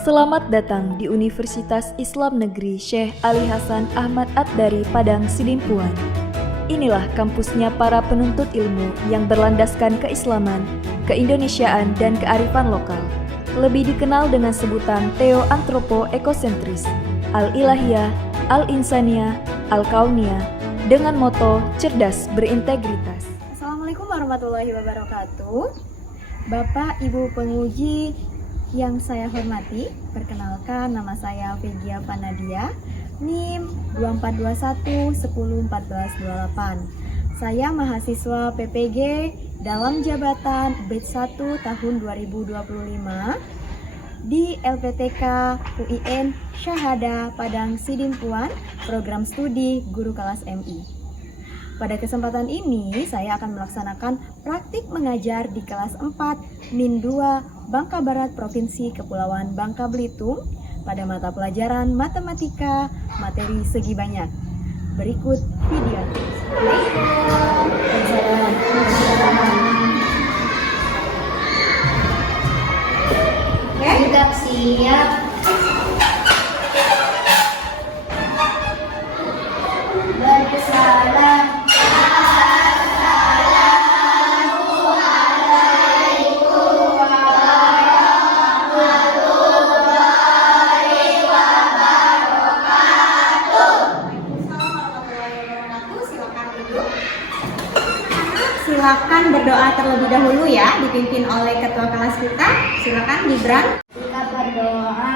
Selamat datang di Universitas Islam Negeri Syekh Ali Hasan Ahmad At-Dari Padang Sidimpuan. Inilah kampusnya para penuntut ilmu yang berlandaskan keislaman, keindonesiaan, dan kearifan lokal. Lebih dikenal dengan sebutan Theo Antropo Ekosentris, Al-Ilahiyah, Al-Insaniyah, Al-Kauniyah, dengan moto cerdas berintegritas. Assalamualaikum warahmatullahi wabarakatuh. Bapak, Ibu penguji yang saya hormati, perkenalkan nama saya Vegia Panadia, NIM 2421101428. Saya mahasiswa PPG dalam jabatan batch 1 tahun 2025 di LPTK UIN Syahada Padang Sidimpuan, program studi guru kelas MI. Pada kesempatan ini, saya akan melaksanakan praktik mengajar di kelas 4 Min 2 Bangka Barat Provinsi Kepulauan Bangka Belitung pada mata pelajaran matematika materi segi banyak. Berikut video. Siap, siap. Bersalam. Silakan berdoa terlebih dahulu ya, dipimpin oleh ketua kelas kita. Silakan Gibran. Kita berdoa.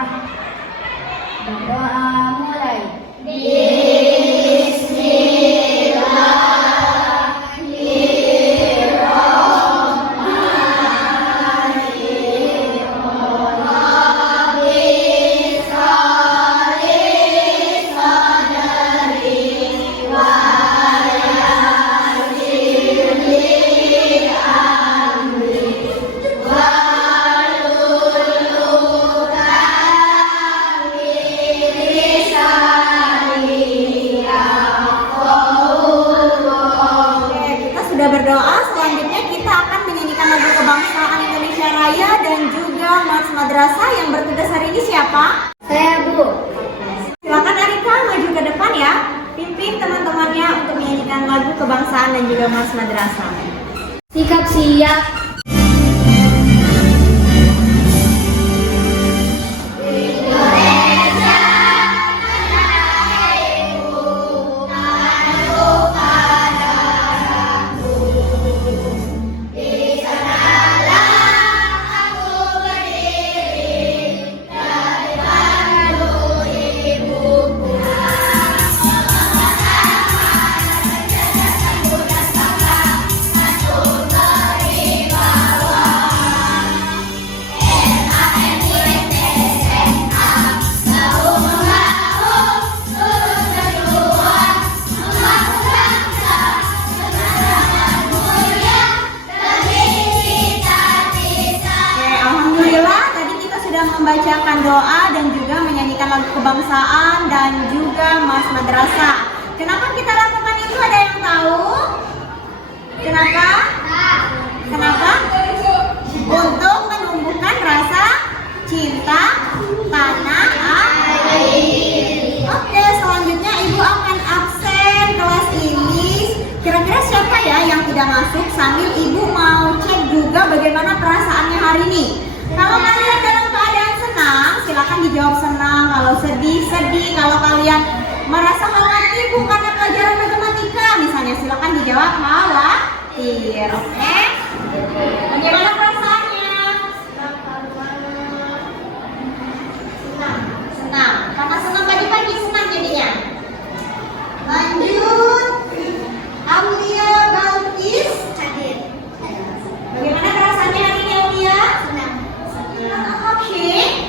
Berdoa mulai. Berdoa, selanjutnya kita akan menyanyikan lagu kebangsaan Indonesia Raya dan juga Mars Madrasah. Yang bertugas hari ini siapa? Saya, Bu. Silakan Arika maju ke depan ya, pimpin teman-temannya untuk menyanyikan lagu kebangsaan dan juga Mars Madrasah. Sikap siap. Membacakan doa dan juga menyanyikan lagu kebangsaan dan juga Mars Madrasah. Kenapa kita lakukan itu? Ada yang tahu? Kenapa? Kenapa? Untuk menumbuhkan rasa cinta tanah air. Oke, selanjutnya Ibu akan absen kelas ini. Kira-kira siapa ya yang tidak masuk? Sambil Ibu mau cek juga bagaimana perasaannya hari ini. Kalau kalian dalam keadaan senang, silakan dijawab senang. Kalau sedih, sedih. Kalau kalian merasa khawatir karena pelajaran matematika, misalnya, silakan dijawab khawatir. Oke? Bagaimana perasaannya? Senang. Senang. Karena senang pagi-pagi, senang jadinya. Lanjut. Aulia Balkis hadir. Bagaimana perasaannya hari ini, Aulia? Senang.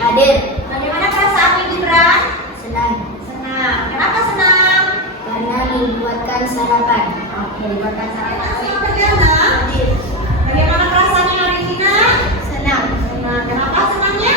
Hadir. Bagaimana perasaan Gibran? Senang. Senang. Kenapa senang? Karena dibuatkan sarapan. Oke, dibuatkan sarapan. Hadir. Bagaimana perasaannya Arifina? Senang. Senang. Kenapa senangnya?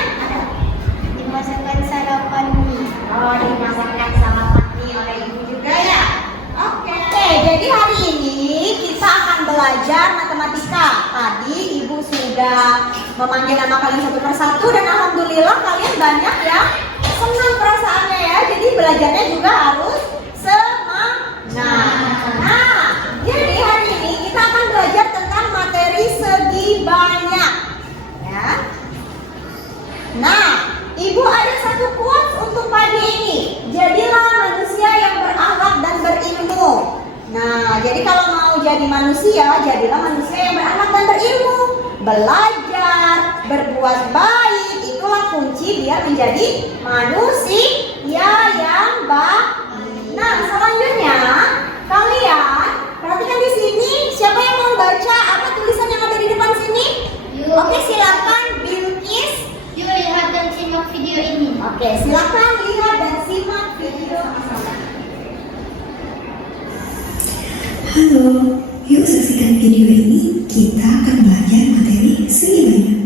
Dimasakkan sarapan mie. Oh, dimasakkan sarapan mie oleh ibu juga ya. Oke, jadi hari ini kita akan belajar matematika. Tadi ibu sudah memanggil nama kalian satu persatu dan alhamdulillah kalian banyak yang senang perasaannya ya. Jadi belajarnya juga harus semangat. Nah, jadi hari ini kita akan belajar tentang materi segi banyak. Ya. Nah, Ibu ada satu quotes untuk pagi ini. Jadilah manusia yang berakhlak dan berilmu. Nah, jadi kalau mau jadi manusia, jadilah manusia yang berakhlak dan berilmu. Belajar, berbuat baik, itulah kunci biar menjadi manusia yang baik. Nah, selanjutnya kalian perhatikan di sini. Siapa yang mau baca apa tulisan yang ada di depan sini? Oke, silakan Bilkis. Yuk lihat dan simak video ini. Oke, silakan lihat dan simak video sama-sama. Halo, yuk saksikan video ini. Kita akan belajar materi segi banyak.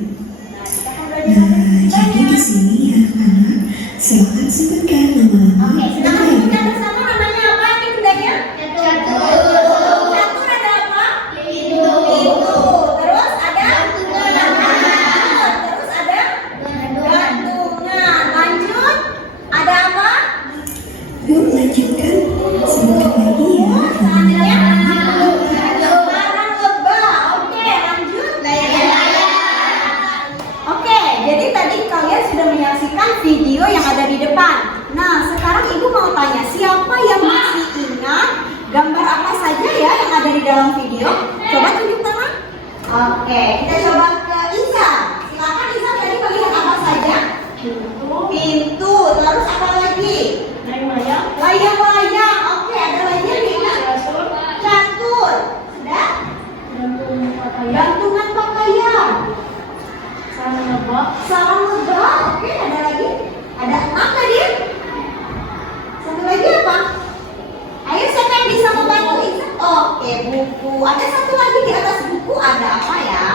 Nah, jadi di sini anak-anak silakan sebutkan nama-nama. Oke, silakan sebutkan bersama namanya apa ini bundanya? Catur ada apa? Pintu. Terus ada? Terus ada? Gantungan. Lanjut. Ada apa? Yuk lanjutkan, sebutkan lagi ya. Selanjutnya barang lebah. Oke, lanjut. Oke, jadi tadi kalian sudah menyaksikan video yang ada di depan. Nah, sekarang Ibu mau tanya, siapa yang masih ingat gambar apa saja ya yang ada di dalam video? Coba tunjuk tangan. Oke, kita coba ke Isa. Silakan Isa, tadi melihat apa saja? Pintu. Terus apa lagi? Layang-layang. Oke, ada lagi yang diingat? Catur. Sudah? Gantungan pakaian. Sarang lebah. Oke, ada lagi? Ada apa dia? Satu lagi apa? Ayo, siapa yang bisa membantu Isa? Oke, buku. Ada satu lagi di atas buku, ada apa ya?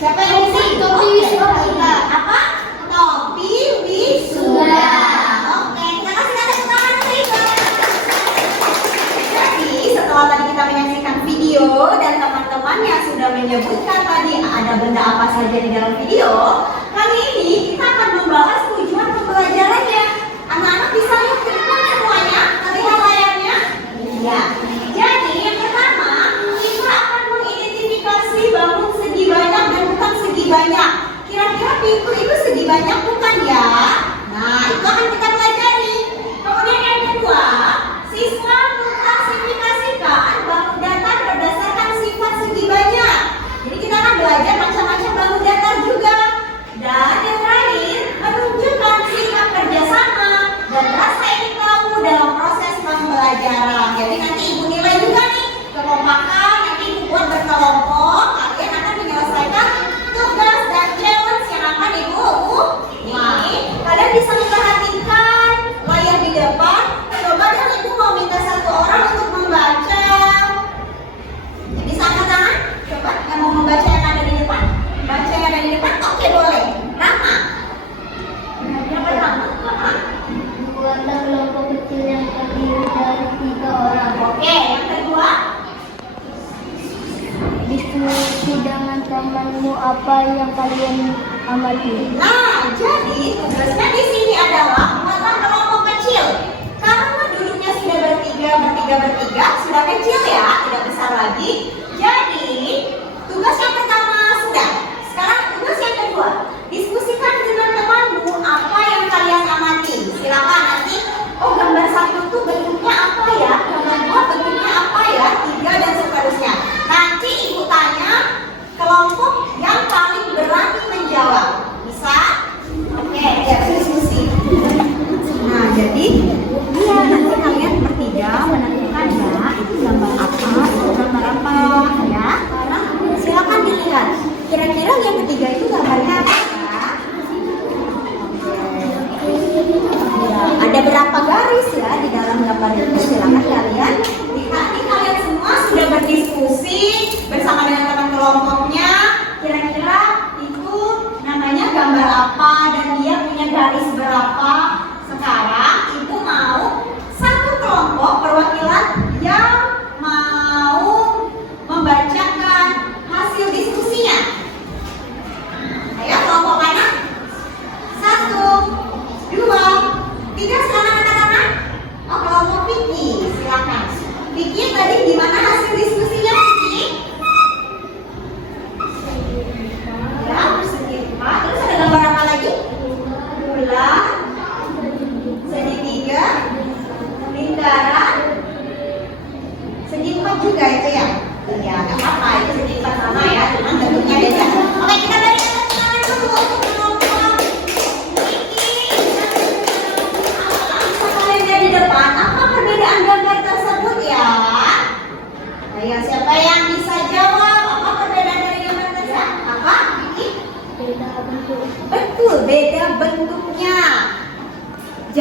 Siapa yang bisa? Topi wisuda. Apa? Topi wisuda. Oke, kita kasih tepuk tangan untuk Isa. Jadi setelah tadi kita menyaksikan video dan teman-temannya sudah menyebutkan tadi ada benda apa saja di dalam video, kali ini kita akan membahas tujuan pembelajarannya. Anak-anak bisa lihat ke depan semuanya, terlihat layarnya? Iya. Jadi yang pertama kita akan mengidentifikasi bangun segi banyak dan bukan segi banyak. Kira-kira pintu itu segi banyak bukan ya? Nah, itu akan kita pelajari. Kemudian yang kedua, siswa mengklasifikasikan bangun datar berdasarkan sifat segi banyak. Jadi kita akan belajar macam-macam bangun datar juga. Dan yang terakhir, menunjukkan sikap kerjasama dan rasa ingin tahu dalam proses pembelajaran. Jadi nanti Ibu nilai juga nih kekompakan, nanti Ibu buat berkelompok. Kalian akan menyelesaikan tugas dan challenge yang akan Ibu ini. Kalian bisa memperhatikan layar di depan. Coba dong Ibu mau minta satu orang untuk membaca. Bisa angkat tangan? Coba yang mau membaca yang ada di depan. Baca yang ada di depan. Oke, boleh. Rama. Yang pertama. Buatlah kelompok kecil yang terdiri dari 3 orang. Oke, yang kedua. Diskusi dengan temanmu apa yang kalian amati. Nah, jadi tugasnya di sini adalah buatlah kelompok kecil. Karena duduknya sudah bertiga, sudah kecil ya, tidak besar lagi. Jadi, tugas yang pertama sudah. Sekarang tugas yang kedua. Diskusikan dengan temanmu apa yang kalian amati. Silakan nanti. Oh, gambar 1 tuh bentuknya apa ya? Gambar 2 bentuknya apa ya? 3 dan seterusnya. Nanti Ibu tanya kelompok yang paling berani menjawab. Bisa? Oke, ya diskusi. Nah, jadi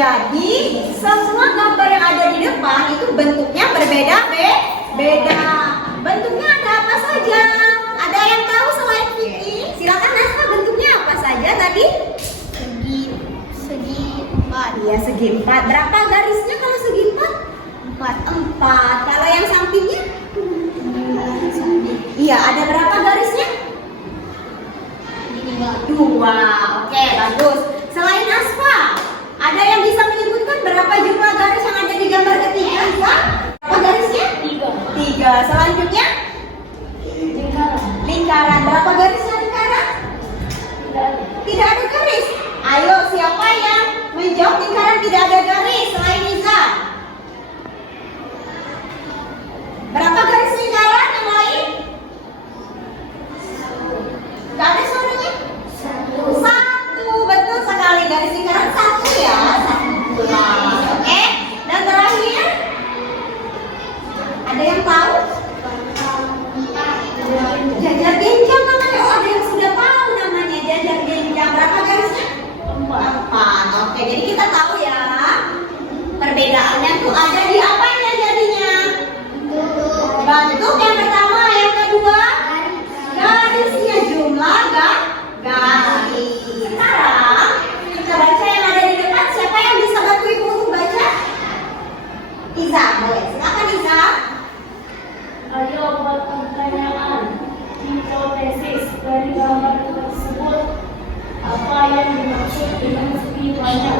Jadi semua gambar yang ada di depan itu bentuknya beda. Bentuknya ada apa saja? Ada yang tahu selain Vicky? Silakan Nasma, bentuknya apa saja tadi? Segi 4. Iya, segi 4. Berapa garisnya kalau segi 4? 4. Kalau yang sampingnya? Iya, ada berapa garisnya? 2. Oke, bagus. Selain Asfa, ada yang bisa menyebutkan berapa jumlah garis yang ada di gambar ketiga? Berapa garisnya? 3. Selanjutnya? Lingkaran. Berapa garisnya lingkaran? Tidak ada garis. Ayo, siapa yang menjawab lingkaran tidak ada garis selain Iza? Berapa garis lingkaran yang lain? Gak ada suaranya? 1. Betul sekali, garis lingkaran 1 ya. 1. Oke. Dan terakhir, ada yang tahu? Jajar genjang namanya. Oh, ada yang sudah tahu namanya jajar genjang. Berapa garisnya? 4. Oke, jadi kita tahu ya perbedaannya tuh ada di apanya jadinya? Bentuk yang pertama, yang kedua garisnya, jumlah garis. Sekarang kita baca yang ada di depan. Siapa yang bisa bantu ibu untuk baca? Iza, boleh. Silakan Iza. Ayo buat pertanyaan hipotesis dari gambar tersebut. Apa yang dimaksud dengan segi banyak?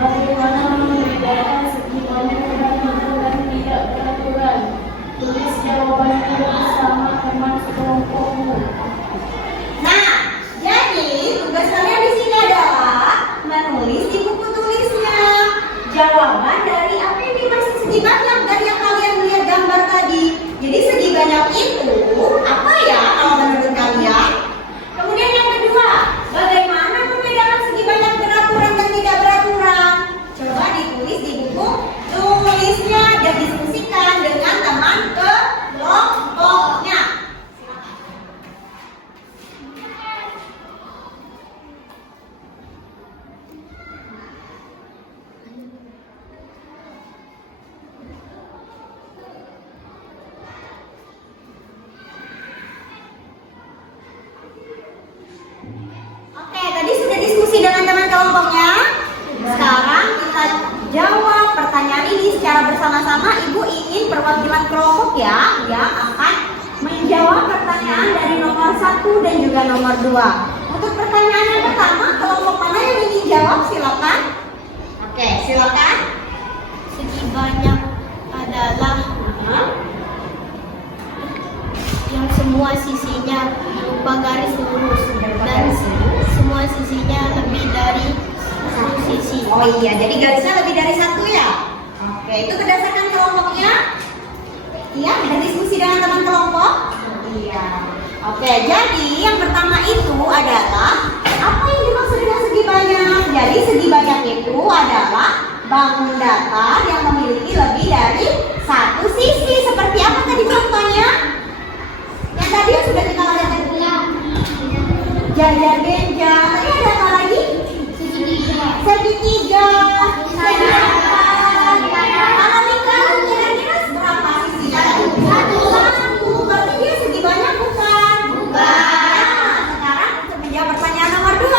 Bagaimana membedakan segi banyak dan tidak beraturan? Tulis jawabannya bersama teman sekelompokmu. Nah, jadi tugas kalian di sini adalah menulis di buku tulisnya jawaban dari apa yang dimaksud segi banyak dari yang kalian lihat gambar tadi. Jadi segi banyak itu apa ya kalau menurut kalian? Kemudian yang kedua, bagaimana membedakan segi banyak beraturan dan tidak beraturan? Coba ditulis di buku tulisnya dan diskusikan dengan teman kelompoknya. Oke, tadi sudah diskusi dengan teman kelompoknya. Sekarang kita jawab pertanyaan ini secara bersama-sama. Ibu ingin perwakilan kelompok ya yang akan menjawab pertanyaan dari nomor 1 dan juga nomor 2. Untuk pertanyaan yang pertama, kelompok mana yang ingin jawab? Silakan. Oke, silakan. Segi banyak adalah yang semua sisinya berupa garis lurus dan semua sisinya lebih dari satu sisi. Oh iya, jadi garisnya lebih dari 1 ya? Oke, itu berdasarkan kelompoknya? Iya, berdiskusi dengan teman kelompok? Iya. Oke, jadi yang pertama itu adalah apa yang dimaksud dengan segi banyak? Jadi segi banyak itu adalah bangun datar yang memiliki lebih dari 1 sisi. Seperti apa tadi contohnya? Yang tadi yang sudah kita lihat tadi. Jajar benjang. Tadi ada apa lagi? Segitiga. Kalau lingkaran kira-kira berapa sisinya? 1. Berarti dia segi banyak bukan? Bukan. Sekarang untuk menjawab pertanyaan nomor 2.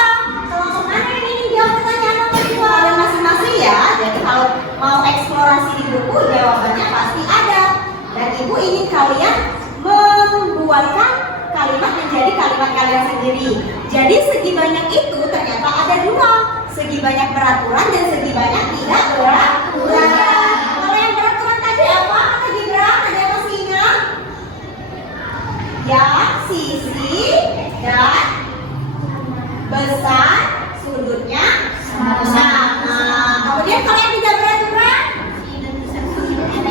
Kelompok mana yang ingin jawab pertanyaan nomor 2? Kalian masing-masing ya. Jadi kalau mau eksplorasi di buku, jawabannya pasti ada. Dan ibu ingin kalian membuatkan kalimat menjadi kalimat kalian sendiri. Jadi segi banyak itu ternyata ada 2. Segi banyak beraturan dan segi banyak tidak beraturan. Kalau yang beraturan tadi apa? Kata Gibran, ada yang masih ingat? Ya, sisi dan besar, sudutnya sama. Kemudian kalau yang tidak beraturan,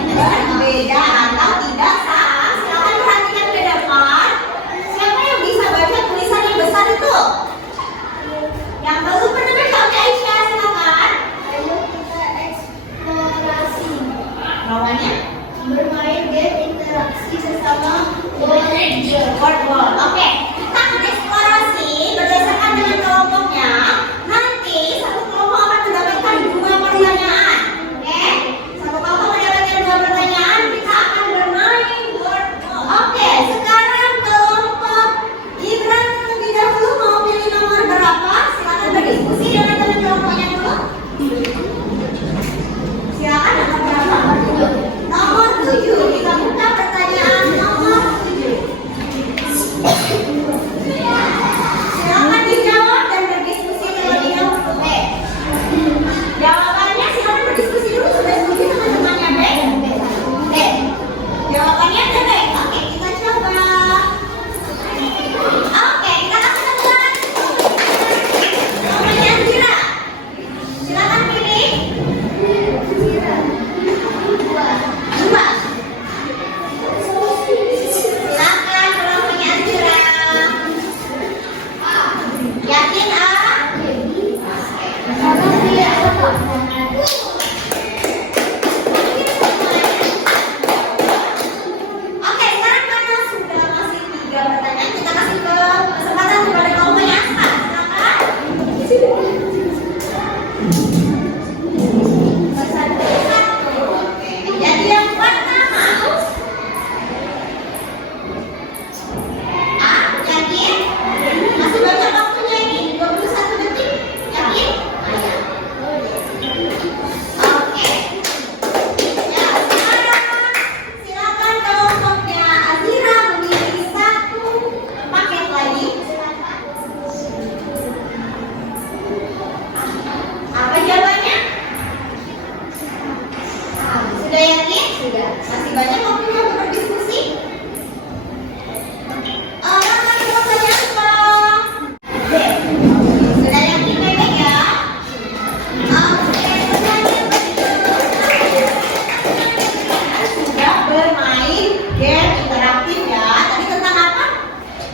berbeda atau tidak sama. Silakan perhatikan ke depan. Siapa yang bisa baca tulisan yang besar itu? Yang belum pernah baca, oke Aisyah, silakan. Ayo kita eksplorasi. Namanya? Bermain game interaksi sesama Word wall. Oke, kita akan eksplorasi berdasarkan dengan kelompoknya. Nanti satu kelompok akan mendapatkan 2 Sudah yakin? Sudah. Masih banyak waktunya untuk berdiskusi. Orang lagi mau tanya apa? Sudah yakin baik ya? Oke, sudah bermain game interaktif ya. Tadi tentang apa?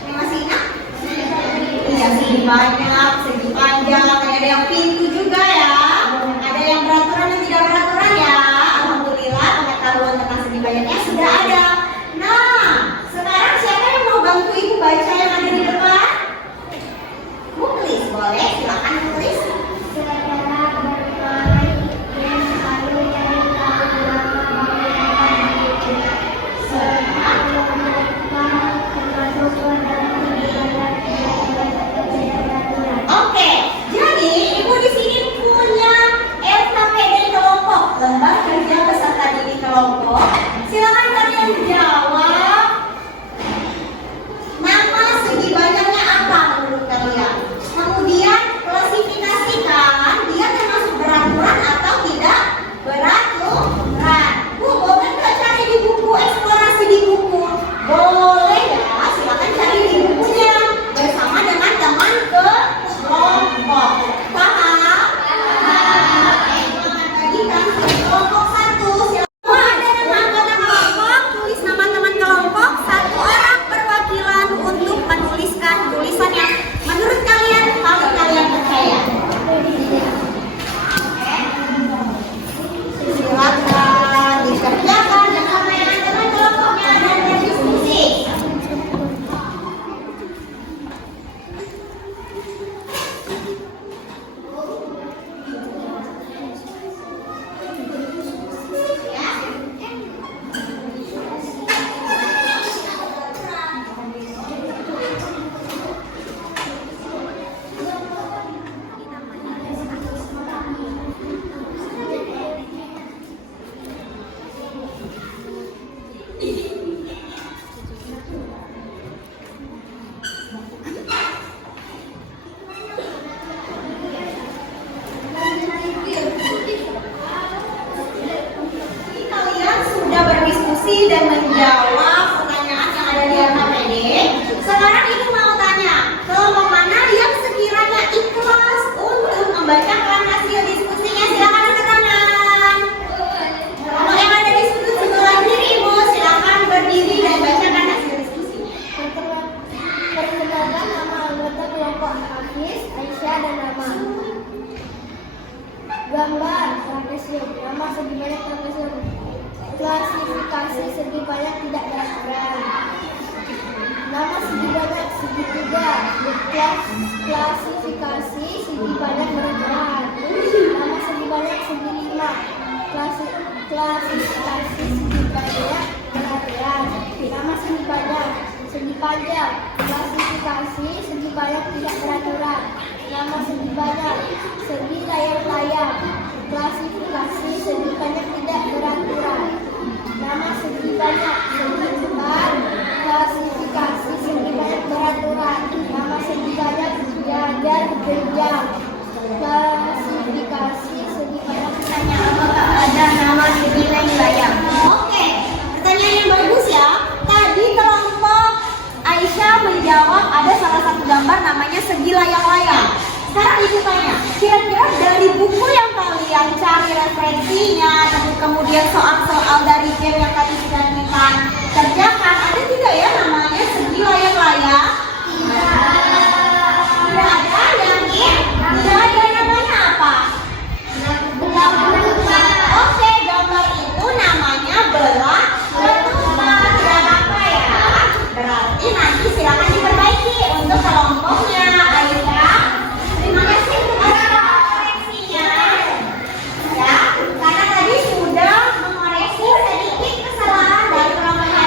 Yang masih ingat? Iya, segi banyak, segi panjang, ada yang pintu juga ya. Ada yang beraturan dan tidak beraturan ya. Alhamdulillah pengetahuan tentang segi banyaknya sudah ada. Nah, sekarang siapa yang mau bantu ibu baca yang ada di depan? Muklis, boleh? Silakan Muklis. Oke, jadi ibu di sini punya LKPD kelompok, lembar kerja peserta didik kelompok. Silakan kalian jawab. Nama segi banyaknya apa menurut kalian? Kemudian klasifikasikan dia termasuk beraturan atau tidak beraturan. Bu, boleh nggak cari di buku eksplorasi di buku? Boleh ya, silakan cari di bukunya bersama dengan teman kelompok. Paham? Tadi kan kelompok 1. Semua ada nama anggota kelompok, tulis nama teman kelompok. 1 orang perwakilan untuk menuliskan tulisan yang menurut kalian paling kalian percaya. Silakan dikerjakan bersama dengan teman kelompoknya dan berdiskusi. Kalian sudah berdiskusi dan menjawab pertanyaan yang ada di LKPD. Sekarang ibu mau tanya, kelompok mana yang sekiranya ikhlas untuk membacakan hasil diskusinya? Silakan angkat tangan. Kalau yang ada di sudut sebelah kiri ibu, silakan berdiri dan bacakan hasil diskusinya. Perkenalkan nama anggota kelompok Hafiz, Aisyah, dan nama. Gambar trapesium, nama segi banyak trapesium. Klasifikasi segi banyak tidak beraturan. Nama segi banyak segitiga. Klasifikasi segi banyak beraturan. Nama segi banyak segi lima. Klasifikasi segi banyak beraturan. Nama segi banyak segi panjang. Klasifikasi segi banyak tidak beraturan. Nama segi banyak segi layar-layar. Klasifikasi segi banyak tidak beraturan. Nama segi banyak segi besar. Klasifikasi segi banyak beraturan. Nama segi banyak jajar berjenjang. Klasifikasi segi banyak Tanya apakah ada nama segi layar? Oke, pertanyaan yang bagus ya. Tadi kelompok Aisyah menjawab ada salah satu gambar namanya segi layang-layang. Sekarang ibu tanya, kira-kira dari buku yang kalian cari referensinya, kemudian soal-soal dari game yang tadi sudah kita kerjakan, ada tidak ya namanya segi layang-layang? Tidak ada, yakin? Tidak ada, namanya apa? Oke, gambar itu namanya belah ketupat. Tidak apa ya? Berarti nanti silakan diperbaiki untuk kelompoknya, Aisyah. Terima kasih atas koreksinya. Ya, karena tadi sudah mengoreksi sedikit kesalahan dari kelompoknya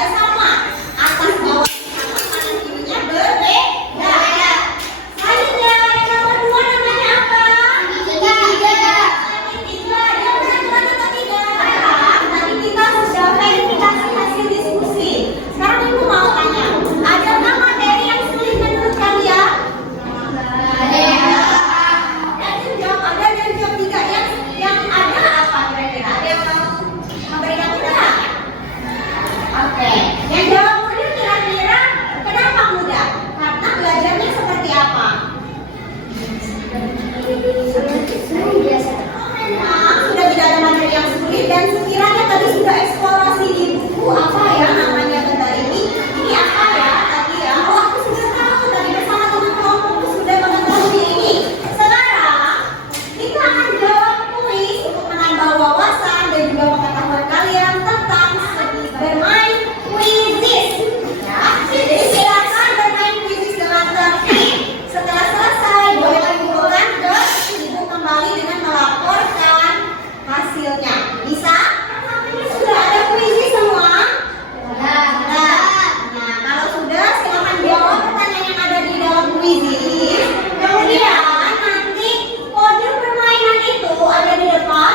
tidak sama. Atas bawah sama, kanan kirinya berbeda. Selanjutnya yang nomor 2 namanya apa? Segitiga. Dia peraturan atau tidak? Tadi kita sudah verifikasi hasil diskusi. Sekarang ibu mau tanya, adakah materi yang sulit menurut kalian? Dan jawab ada dan jawab tidak. Yang ada apa kira-kira? Ada yang mau memberikan kita? Oke. Yang jawab mudah kira-kira kenapa mudah? Karena belajarnya seperti apa? Nah, sudah tidak ada materi yang sulit dan sekiranya tadi sudah eksplorasi di buku apa ya namanya bentar ini apa ya tadi ya? Oh, aku sudah tahu tadi bersama teman kelompokku sudah mengetahui ini. Sekarang kita akan jawab kuis untuk menambah wawasan dan juga pengetahuan kalian tentang bermain kuisis. Ya, jadi silakan bermain kuisis dengan tertib. Setelah selesai boleh kumpulkan ke ibu kembali dengan melaporkan hasilnya. Bisa? Sudah ada kuisis semua? Nah, kalau sudah silakan jawab pertanyaan yang ada di dalam kuisis. Kemudian nanti kode permainan itu ada di depan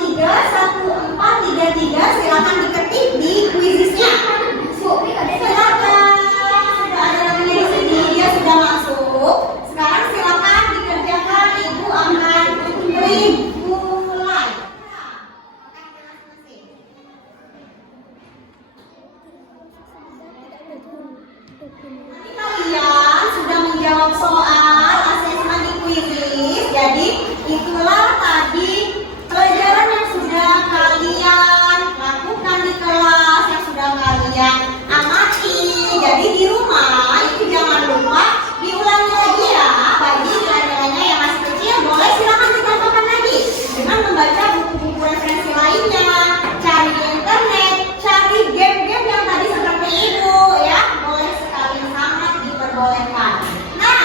031433. Silakan diketik di kuisisnya. Silakan. Sudah ada namanya di sini, dia sudah masuk. Sekarang silakan dikerjakan. Ibu akan mulai. Nanti kalian sudah menjawab soal asesmen di kuisis. Jadi itulah tadi pelajaran yang sudah kalian lakukan di kelas, yang sudah kalian amati. Jadi di rumah itu jangan lupa diulangi lagi ya. Bagi nilai-nilainya yang masih kecil boleh silakan ditambahkan lagi dengan membaca buku-buku referensi lainnya, cari di internet, cari game-game yang tadi seperti ibu ya. Boleh sekali, sangat diperbolehkan. Nah,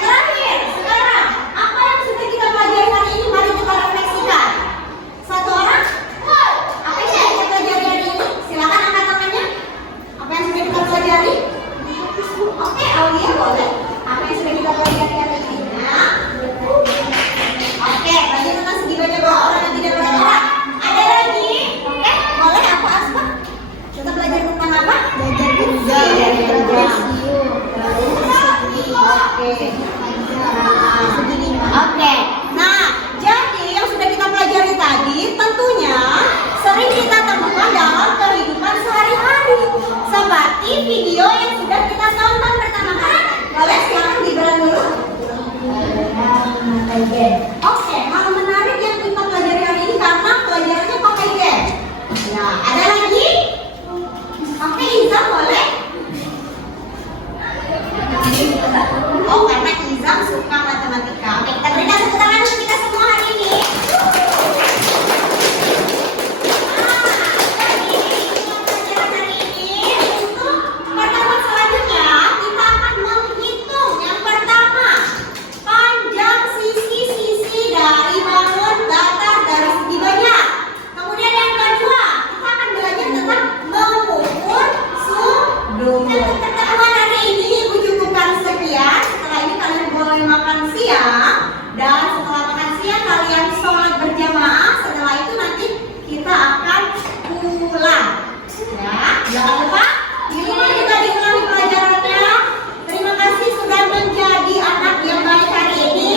terakhir sekarang apa yang sudah kita pelajari hari ini? Mari kita refleksikan. Satu orang? Apa yang sudah kita pelajari hari ini? Silakan angkat tangannya. Apa yang sudah kita pelajari? Oke, Aulia boleh. Apa yang sudah kita pelajari hari ini? Nah. Oke, bagi teman segi banyak dua orang yang tidak bergerak. Ada lagi? Oke, boleh aku Asma? Kita belajar tentang apa? Belajar juga. Oke. Nah, jadi yang sudah kita pelajari tadi tentunya sering kita temukan dalam kehidupan sehari-hari. Seperti video yang sudah kita tonton pertama kali. Boleh silakan diberan dulu. Oke, hal menarik yang kita pelajari hari ini karena pelajarannya pakai game. Nah, ada lagi? Oke, Izam boleh? Oh, karena Izam suka matematika. Oke, kita berikan tepuk tangan untuk kita semua hari ini. Pelajaran hari ini untuk pertemuan selanjutnya kita akan menghitung yang pertama panjang sisi-sisi dari bangun datar dari segi banyak. Kemudian yang kedua kita akan belajar tentang mengukur sudut. Untuk pertemuan hari ini ibu cukupkan sekian. Setelah ini kalian boleh makan siang dan setelah makan siang kalian sholat berjamaah. Setelah itu nanti kita akan pulang. Ya, jangan lupa di rumah juga diulangi pelajarannya. Terima kasih sudah menjadi anak yang baik hari ini,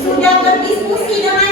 sudah berdiskusi dengan